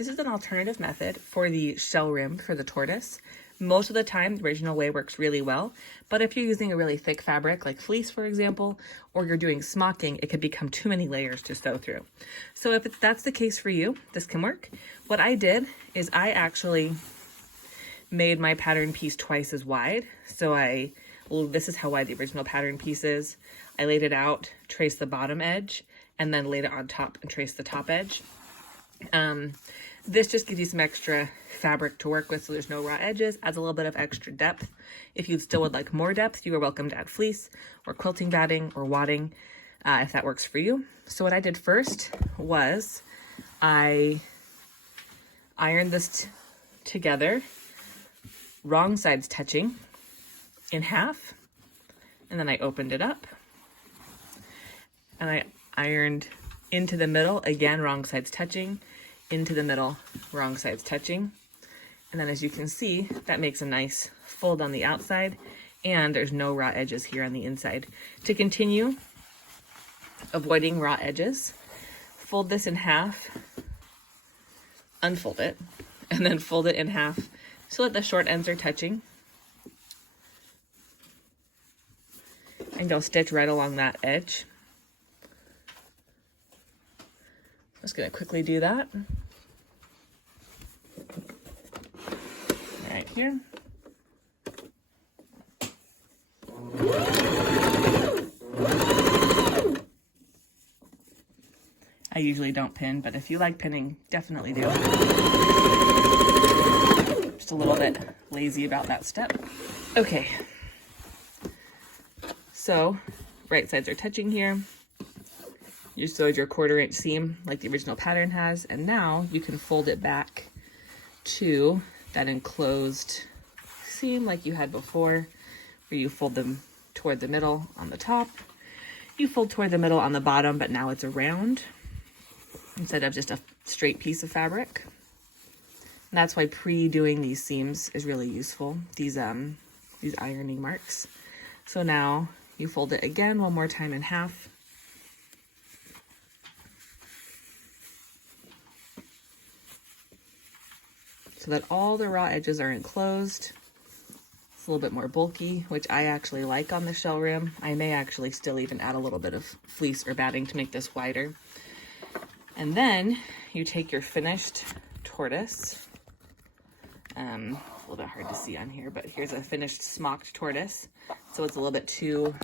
This is an alternative method for the shell rim for the tortoise. Most of the time, the original way works really well, but if you're using a really thick fabric like fleece, for example, or you're doing smocking, it could become too many layers to sew through. So if that's the case for you, this can work. What I did is I actually made my pattern piece twice as wide. So this is how wide the original pattern piece is. I laid it out, traced the bottom edge, and then laid it on top and traced the top edge. This just gives you some extra fabric to work with so there's no raw edges, adds a little bit of extra depth. If you still would like more depth, you are welcome to add fleece or quilting batting or wadding if that works for you. So what I did first was I ironed this together, wrong sides touching, in half, and then I opened it up and I ironed into the middle, again, wrong sides touching, into the middle, wrong sides touching. And then as you can see, that makes a nice fold on the outside and there's no raw edges here on the inside. To continue avoiding raw edges, fold this in half, unfold it, and then fold it in half so that the short ends are touching. And you'll stitch right along that edge. Just gonna quickly do that. Right here. I usually don't pin, but if you like pinning, definitely do. Just a little bit lazy about that step. Okay. So, right sides are touching here. You sewed your 1/4 inch seam like the original pattern has, and now you can fold it back to that enclosed seam like you had before, where you fold them toward the middle on the top. You fold toward the middle on the bottom, but now it's a round instead of just a straight piece of fabric. And that's why pre-doing these seams is really useful, these ironing marks. So now you fold it again one more time in half. So that all the raw edges are enclosed. It's a little bit more bulky, which I actually like on the shell rim. I may actually still even add a little bit of fleece or batting to make this wider. And then you take your finished tortoise. A little bit hard to see on here, but here's a finished smocked tortoise. So it's a little bit too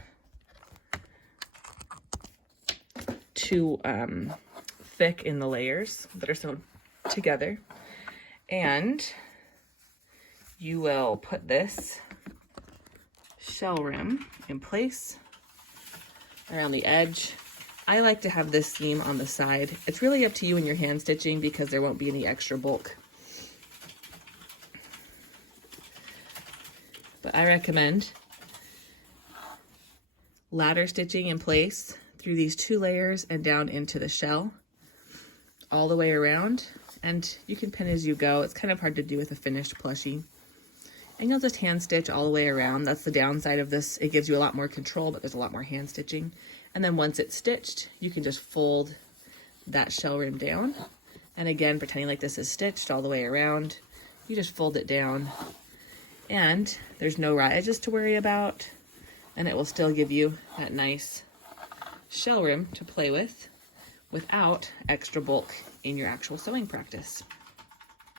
thick in the layers that are sewn together. And you will put this shell rim in place around the edge. I like to have this seam on the side. It's really up to you in your hand stitching because there won't be any extra bulk. But I recommend ladder stitching in place through these 2 layers and down into the shell all the way around. And you can pin as you go. It's kind of hard to do with a finished plushie. And you'll just hand stitch all the way around. That's the downside of this. It gives you a lot more control, but there's a lot more hand stitching. And then once it's stitched, you can just fold that shell rim down. And again, pretending like this is stitched all the way around, you just fold it down. And there's no raw edges to worry about. And it will still give you that nice shell rim to play with without extra bulk in your actual sewing practice.